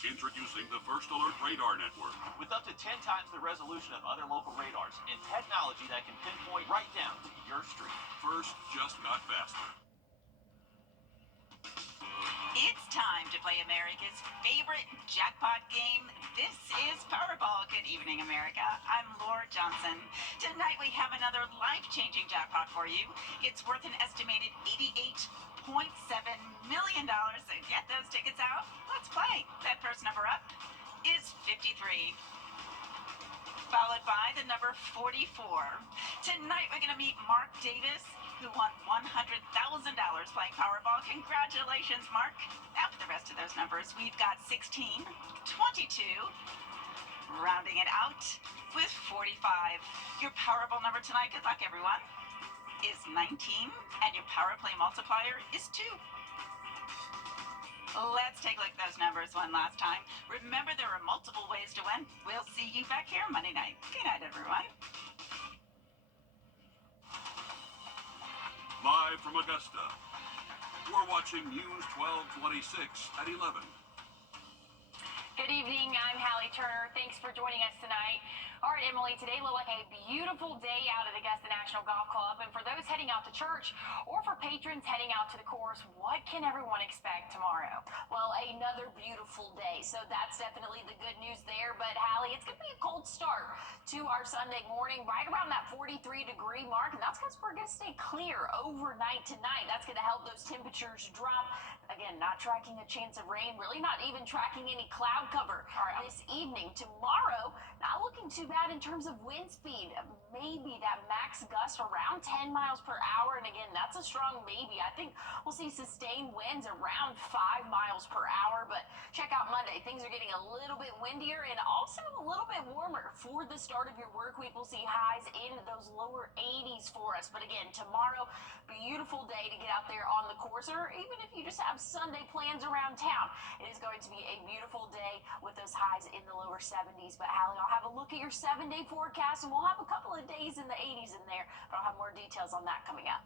Introducing the First Alert Radar Network. With up to 10 times the resolution of other local radars and technology that can pinpoint right down to your street. First just got faster. It's time to play America's favorite jackpot game. This is Powerball. Good evening, America. I'm Laura Johnson. Tonight we have another life-changing jackpot for you. It's worth an estimated $88.7 million. So get those tickets out. Let's play. That first number up is 53. Followed by the number 44. Tonight we're going to meet Mark Davis, who won $100,000 playing Powerball. Congratulations, Mark. After the rest of those numbers, we've got 16, 22, rounding it out with 45. Your Powerball number tonight, good luck everyone, is 19, and your Power Play multiplier is 2. Let's take a look at those numbers one last time. Remember, there are multiple ways to win. We'll see you back here Monday night. Good night, everyone. Live from Augusta, we're watching News 1226 at 11. Good evening, I'm Hallie Turner. Thanks for joining us tonight. All right, Emily, today looked like a beautiful day out at Augusta National Golf Club. And for those heading out to church or for patrons heading out to the course, what can everyone expect tomorrow? Well, another beautiful day. So that's definitely the good news there. But Hallie, it's going to be a cold start to our Sunday morning, right around that 43-degree mark. And that's because we're going to stay clear overnight tonight. That's going to help those temperatures drop. Again, not tracking a chance of rain, really not even tracking any cloud cover this evening. Tomorrow, not looking too bad in terms of wind speed. Maybe that max gust around 10 miles per hour. And again, that's a strong maybe. I think we'll see sustained winds around 5 miles per hour. But check out Monday. Things are getting a little bit windier and also a little bit warmer. For the start of your work week, we'll see highs in those lower 80s for us. But again, tomorrow, beautiful day to get out there on the course, or even if you just have Sunday plans around town. It is going to be a beautiful day with those highs in the lower 70s. But Hallie, I'll have a look at your 7-day forecast, and we'll have a couple of days in the 80s in there. But I'll have more details on that coming up.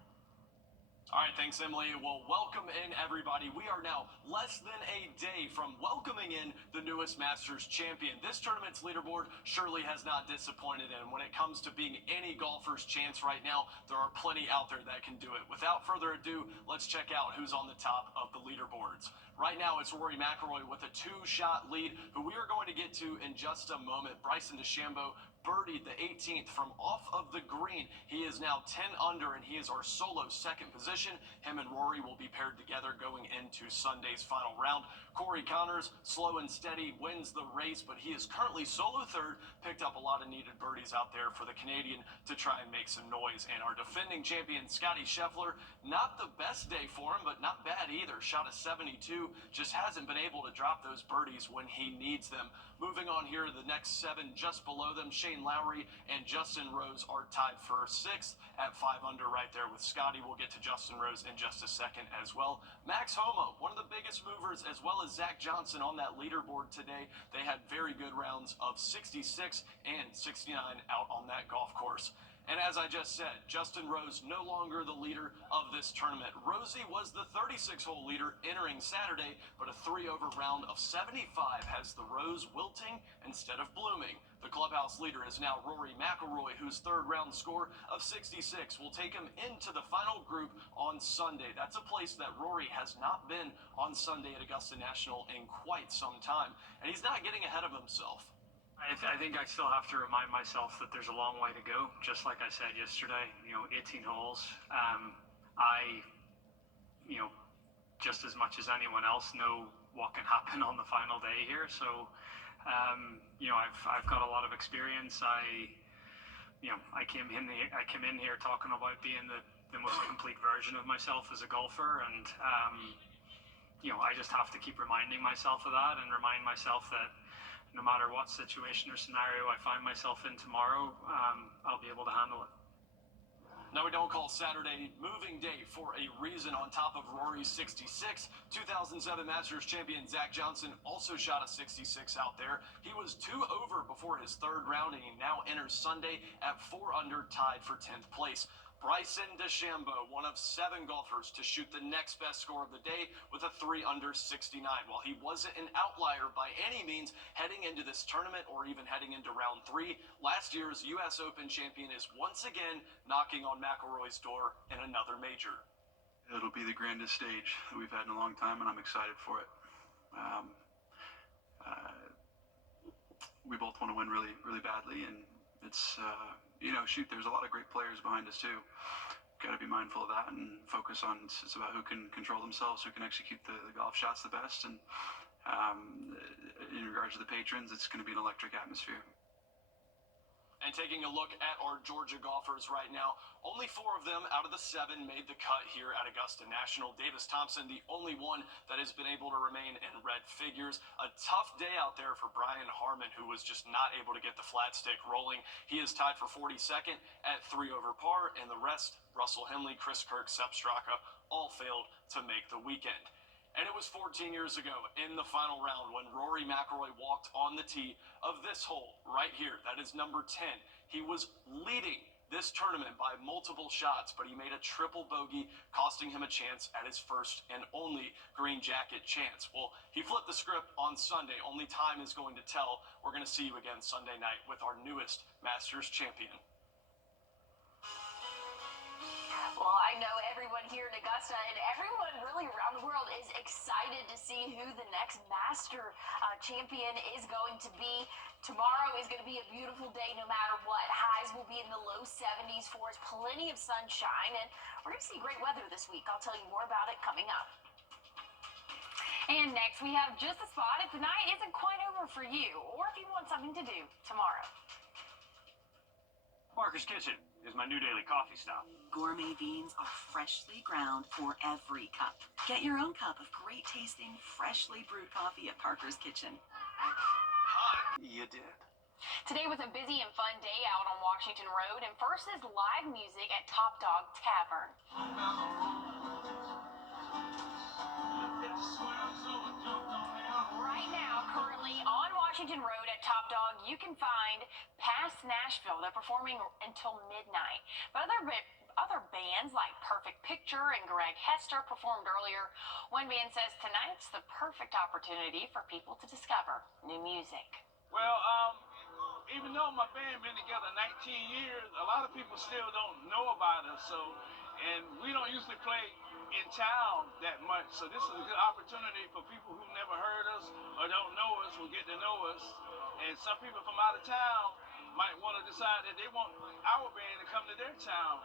All right, thanks, Emily. Well, welcome in, everybody. We are now less than a day from welcoming in the newest Masters champion. This tournament's leaderboard surely has not disappointed, and when it comes to being any golfer's chance right now, there are plenty out there that can do it. Without further ado, let's check out who's on the top of the leaderboards. Right now, it's Rory McIlroy with a 2-shot lead, who we are going to get to in just a moment. Bryson DeChambeau birdied the 18th from off of the green. He is now 10 under, and he is our solo second position. Him and Rory will be paired together going into Sunday's final round. Corey Connors, slow and steady, wins the race, but he is currently solo third. Picked up a lot of needed birdies out there for the Canadian to try and make some noise. And our defending champion, Scotty Scheffler, not the best day for him, but not bad either. Shot a 72, just hasn't been able to drop those birdies when he needs them. Moving on here, the next 7 just below them, Shane Lowry and Justin Rose are tied for 6th at 5 under right there with Scotty. We'll get to Justin Rose in just a second as well. Max Homa, one of the biggest movers, as well as Zach Johnson on that leaderboard today. They had very good rounds of 66 and 69 out on that golf course. And as I just said, Justin Rose no longer the leader of this tournament. Rosie was the 36-hole leader entering Saturday, but a 3-over round of 75 has the Rose wilting instead of blooming. The clubhouse leader is now Rory McIlroy, whose third round score of 66 will take him into the final group on Sunday. That's a place that Rory has not been on Sunday at Augusta National in quite some time, and he's not getting ahead of himself. I think I still have to remind myself that there's a long way to go. Just like I said yesterday, 18 holes. I, just as much as anyone else, know what can happen on the final day here. So, I've got a lot of experience. I came in here talking about being the most complete version of myself as a golfer, and I just have to keep reminding myself of that and remind myself that no matter what situation or scenario I find myself in tomorrow, I'll be able to handle it. Now, we don't call Saturday moving day for a reason. On top of Rory's 66, 2007 Masters champion Zach Johnson also shot a 66 out there. He was 2 over before his third round, and he now enters Sunday at 4 under, tied for 10th place. Bryson DeChambeau, one of 7 golfers to shoot the next best score of the day with a 3 under 69. While he wasn't an outlier by any means heading into this tournament or even heading into round 3, last year's U.S. Open champion is once again knocking on McIlroy's door in another major. It'll be the grandest stage that we've had in a long time, and I'm excited for it. We both want to win really, really badly, and it's, there's a lot of great players behind us too. Got to be mindful of that and focus on, it's about who can control themselves, who can execute the golf shots the best, and in regards to the patrons, it's going to be an electric atmosphere. And taking a look at our Georgia golfers right now, only 4 of them out of the 7 made the cut here at Augusta National. Davis Thompson, the only one that has been able to remain in red figures. A tough day out there for Brian Harmon, who was just not able to get the flat stick rolling. He is tied for 42nd at 3 over par, and the rest, Russell Henley, Chris Kirk, Sepp Straka, all failed to make the weekend. And it was 14 years ago in the final round when Rory McIlroy walked on the tee of this hole right here. That is number 10. He was leading this tournament by multiple shots, but he made a triple bogey, costing him a chance at his first and only green jacket chance. Well, he flipped the script on Sunday. Only time is going to tell. We're going to see you again Sunday night with our newest Masters champion. Well, I know everyone here in Augusta and everyone really around the world is excited to see who the next Master champion is going to be. Tomorrow is going to be a beautiful day no matter what. Highs will be in the low 70s for us, plenty of sunshine, and we're going to see great weather this week. I'll tell you more about it coming up. And next we have just a spot if the night isn't quite over for you, or if you want something to do tomorrow. Parker's Kitchen is my new daily coffee stop. Gourmet beans are freshly ground for every cup. Get your own cup of great tasting, freshly brewed coffee at Parker's Kitchen. Hi, you did. Today was a busy and fun day out on Washington Road, and first is live music at Top Dog Tavern. Right now, currently on Washington Road at Top Dog, you can find Past Nashville. They're performing until midnight. But other bands like Perfect Picture and Greg Hester performed earlier. One band says tonight's the perfect opportunity for people to discover new music. Well, even though my band been together 19 years, a lot of people still don't know about us. And we don't usually play in town that much. So this is a good opportunity for people who never heard us or don't know us will get to know us. And some people from out of town might want to decide that they want our band to come to their town.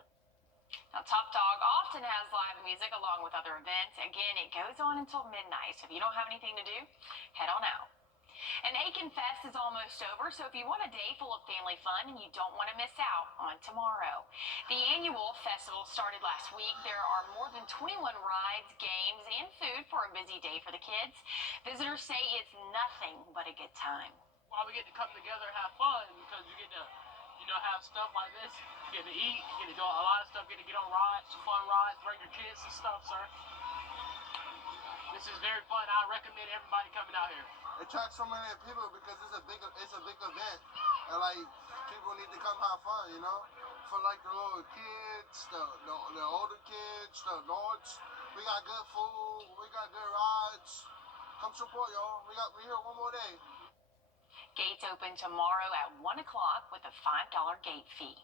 Now, Top Dog often has live music along with other events. Again, it goes on until midnight, so if you don't have anything to do, head on out. And Aiken Fest is almost over, so if you want a day full of family fun and you don't want to miss out on tomorrow. The annual festival started last week. There are more than 21 rides, games, and food for a busy day for the kids. Visitors say it's nothing but a good time. Why we get to come together and have fun, because you get to, have stuff like this. You get to eat, you get to do a lot of stuff, get to get on rides, fun rides, bring your kids and stuff, sir. This is very fun. I recommend everybody coming out here. It attracts so many people because it's a big event, and like people need to come have fun, For like the little kids, the older kids, the adults. We got good food, we got good rides. Come support, y'all. We here one more day. Gates open tomorrow at 1 o'clock with a $5 gate fee.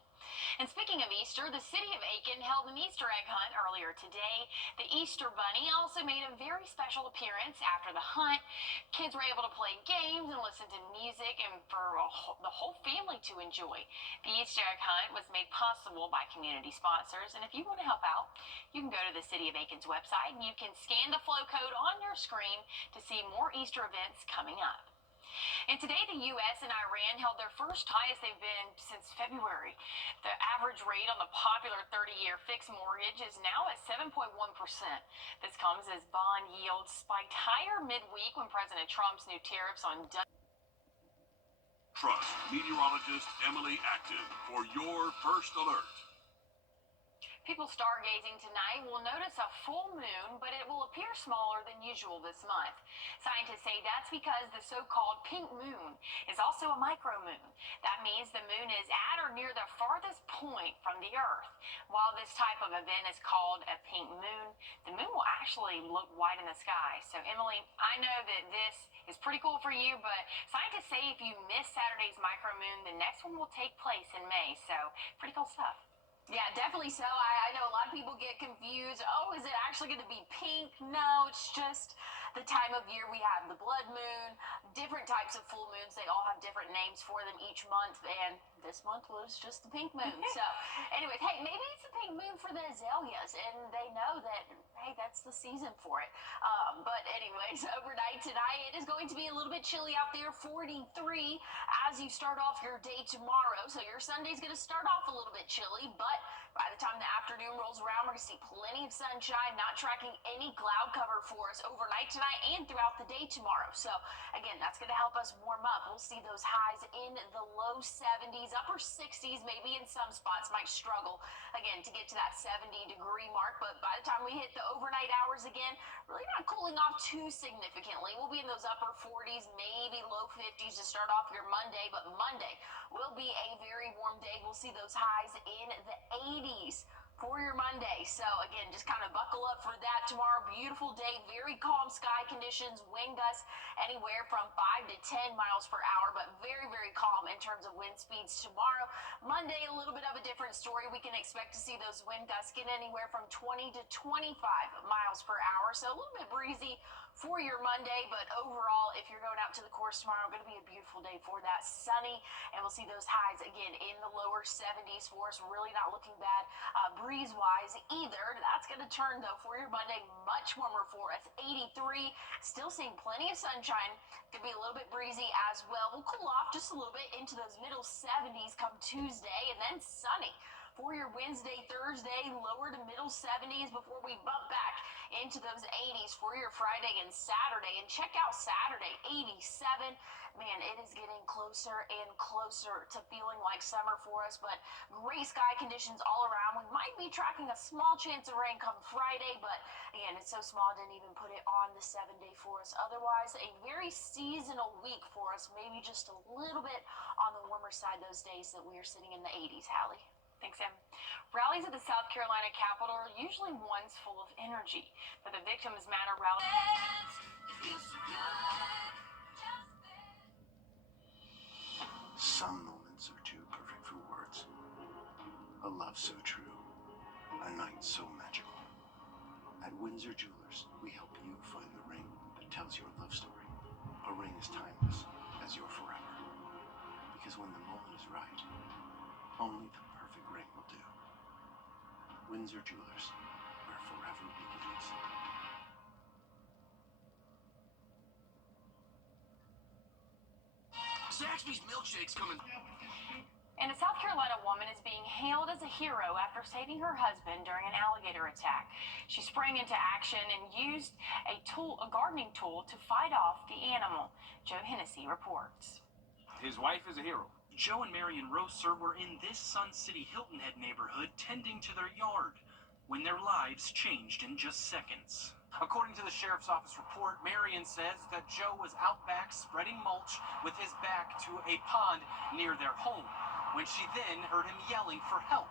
And speaking of Easter, the city of Aiken held an Easter egg hunt earlier today. The Easter Bunny also made a very special appearance after the hunt. Kids were able to play games and listen to music, and for the whole family to enjoy. The Easter egg hunt was made possible by community sponsors, and if you want to help out, you can go to the City of Aiken's website and you can scan the flow code on your screen to see more Easter events coming up. And today, the U.S. and Iran held their first highest they've been since February. The average rate on the popular 30-year fixed mortgage is now at 7.1%. This comes as bond yields spiked higher midweek when President Trump's new tariffs on Trust meteorologist Emily Active for your first alert. People stargazing tonight will notice a full moon, but it will appear smaller than usual this month. Scientists say that's because the so-called pink moon is also a micromoon. That means the moon is at or near the farthest point from the Earth. While this type of event is called a pink moon, the moon will actually look white in the sky. So, Emily, I know that this is pretty cool for you, but scientists say if you miss Saturday's micromoon, the next one will take place in May. So, pretty cool stuff. Yeah, definitely so. I know a lot of people get confused. Oh, is it actually going to be pink? No, it's just the time of year we have the blood moon, different types of full moons. They all have different names for them each month, and this month was just the pink moon. So, anyways, hey, maybe it's the pink moon for the azaleas, and they know that, hey, that's the season for it. But anyways, overnight tonight, it is going to be a little bit chilly out there, 43 as you start off your day tomorrow. So your Sunday's going to start off a little bit chilly, but by the time the afternoon rolls around, we're going to see plenty of sunshine, not tracking any cloud cover for us overnight tonight and throughout the day tomorrow. So, again, that's going to help us warm up. We'll see those highs in the low 70s, upper 60s, maybe in some spots might struggle, again, to get to that 70-degree mark. But by the time we hit the overnight hours again, really not cooling off too significantly. We'll be in those upper 40s, maybe low 50s to start off your Monday, but Monday will be a very warm day. We'll see those highs in the 80s for your Monday. So again, just kind of buckle up for that tomorrow. Beautiful day, very calm sky conditions, wind gusts anywhere from 5 to 10 miles per hour, but very, very calm in terms of wind speeds tomorrow. Monday, a little bit of a different story. We can expect to see those wind gusts get anywhere from 20 to 25 miles per hour. So a little bit breezy for your Monday, but overall, if you're going out to the course tomorrow, going to be a beautiful day for that. Sunny, and we'll see those highs again in the lower 70s for us. Really not looking bad breeze-wise either. That's going to turn, though, for your Monday, much warmer for us. 83, still seeing plenty of sunshine. Could be a little bit breezy as well. We'll cool off just a little bit into those middle 70s come Tuesday, and then sunny for your Wednesday, Thursday, lower to middle 70s before we bump back into those 80s for your Friday and Saturday. And check out Saturday, 87. Man, it is getting closer and closer to feeling like summer for us, but great sky conditions all around. We might be tracking a small chance of rain come Friday, but again, it's so small, I didn't even put it on the 7-day for us. Otherwise, a very seasonal week for us, maybe just a little bit on the warmer side those days that we are sitting in the 80s, Hallie. Thanks, Em. Rallies at the South Carolina Capitol are usually ones full of energy, but the Victims Matter rally. Some moments are too perfect for words. A love so true, a night so magical. At Windsor Jewelers, we help you find the ring that tells your love story. A ring as timeless as your forever. Because when the moment is right, only the perfect ring will do. Windsor Jewelers, where forever begins. Zaxby's milkshake's coming. And a South Carolina woman is being hailed as a hero after saving her husband during an alligator attack. She sprang into action and used a gardening tool to fight off the animal. Joe Hennessy reports. His wife is a hero. Joe and Marion Roser were in this Sun City Hilton Head neighborhood tending to their yard when their lives changed in just seconds. According to the sheriff's office report, Marion says that Joe was out back spreading mulch with his back to a pond near their home when she then heard him yelling for help.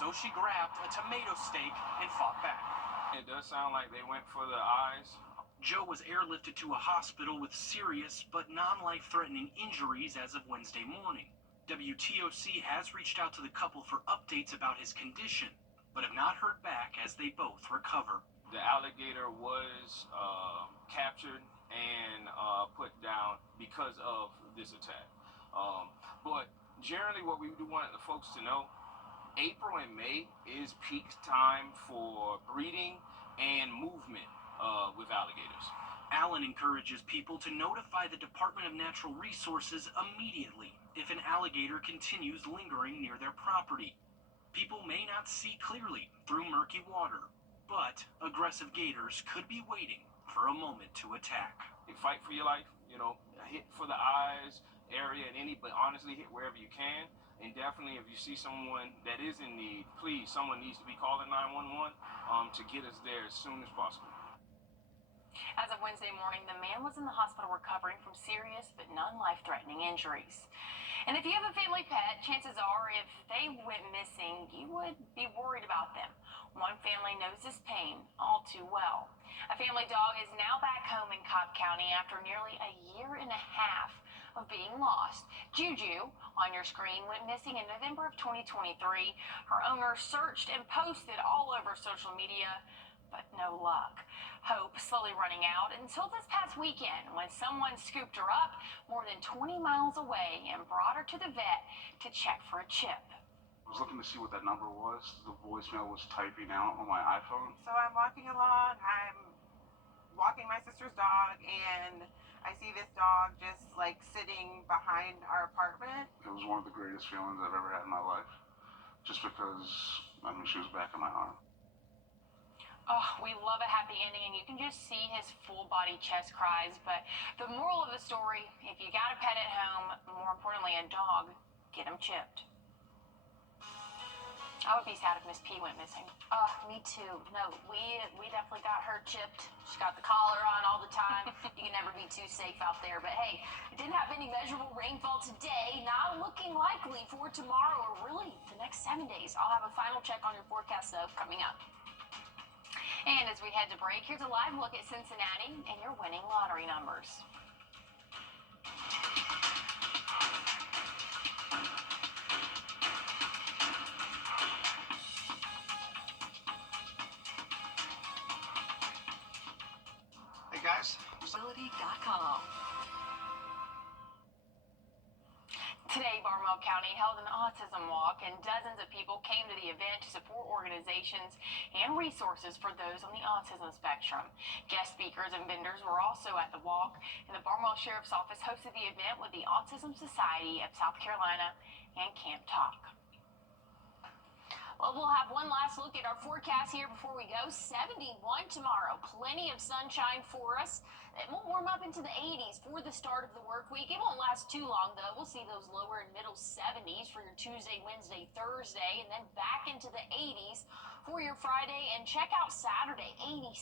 So she grabbed a tomato stake and fought back. It does sound like they went for the eyes. Joe was airlifted to a hospital with serious but non-life-threatening injuries as of Wednesday morning. WTOC has reached out to the couple for updates about his condition, but have not heard back as they both recover. The alligator was captured and put down because of this attack. But generally what we do want the folks to know, April and May is peak time for breeding and movement with alligators. Allen encourages people to notify the Department of Natural Resources immediately if an alligator continues lingering near their property. People may not see clearly through murky water, but aggressive gators could be waiting for a moment to attack. You fight for your life, hit for the eyes area but honestly hit wherever you can. And definitely, if you see someone that is in need, please, someone needs to be calling 911 to get us there as soon as possible. As of Wednesday morning, the man was in the hospital recovering from serious but non-life-threatening injuries. And if you have a family pet, chances are if they went missing, you would be worried about them. One family knows this pain all too well. A family dog is now back home in Cobb County after nearly a year and a half of being lost. Juju, on your screen, went missing in November of 2023. Her owner searched and posted all over social media, but no luck. Hope slowly running out until this past weekend when someone scooped her up more than 20 miles away and brought her to the vet to check for a chip. I was looking to see what that number was. The voicemail was typing out on my iPhone. So I'm walking along, I'm walking my sister's dog, and I see this dog just like sitting behind our apartment. It was one of the greatest feelings I've ever had in my life. Just because, I mean, she was back in my arm. Oh, we love a happy ending, and you can just see his full body chest cries. But the moral of the story, if you got a pet at home, more importantly a dog, get him chipped. I would be sad if Miss P went missing. Me too. No, we definitely got her chipped. She got the collar on all the time. You can never be too safe out there. But hey, it didn't have any measurable rainfall today. Not looking likely for tomorrow or really the next 7 days. I'll have a final check on your forecast though coming up. And as we head to break, here's a live look at Cincinnati and your winning lottery numbers. Hey guys, Ability.com. Today, Barnwell County held an autism walk, and dozens of people came to the event to support organizations and resources for those on the autism spectrum. Guest speakers and vendors were also at the walk, and the Barnwell Sheriff's Office hosted the event with the Autism Society of South Carolina and Camp Talk. Well, we'll have one last look at our forecast here before we go. 71 tomorrow. Plenty of sunshine for us. It will warm up into the 80s for the start of the work week. It won't last too long, though. We'll see those lower and middle 70s for your Tuesday, Wednesday, Thursday, and then back into the 80s for your Friday. And check out Saturday, 87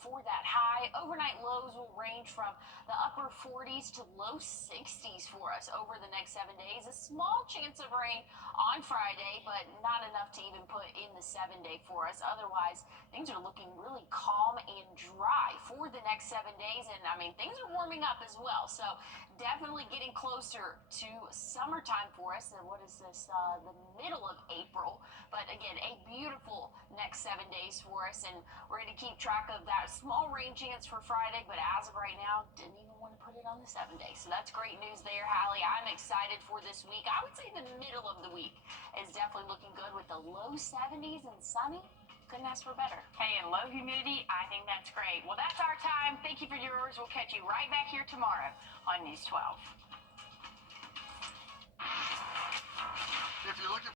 for that high. Overnight lows will range from the upper 40s to low 60s for us over the next 7 days. A small chance of rain on Friday, but not enough to even put in the 7-day for us. Otherwise, things are looking really calm and dry for the next 7 days. And I mean, things are warming up as well. So definitely getting closer to summertime for us. And what is this? The middle of April. But again, a beautiful next 7 days for us. And we're going to keep track of that small rain chance for Friday. But as of right now, didn't even want to put it on the 7-day. So that's great news there, Hallie. I'm excited for this week. I would say the middle of the week is definitely looking good with the low 70s and sunny. Couldn't ask for better. Hey, and low humidity, I think that's great. Well, that's our time. Thank you for yours. We'll catch you right back here tomorrow on News 12. If you're looking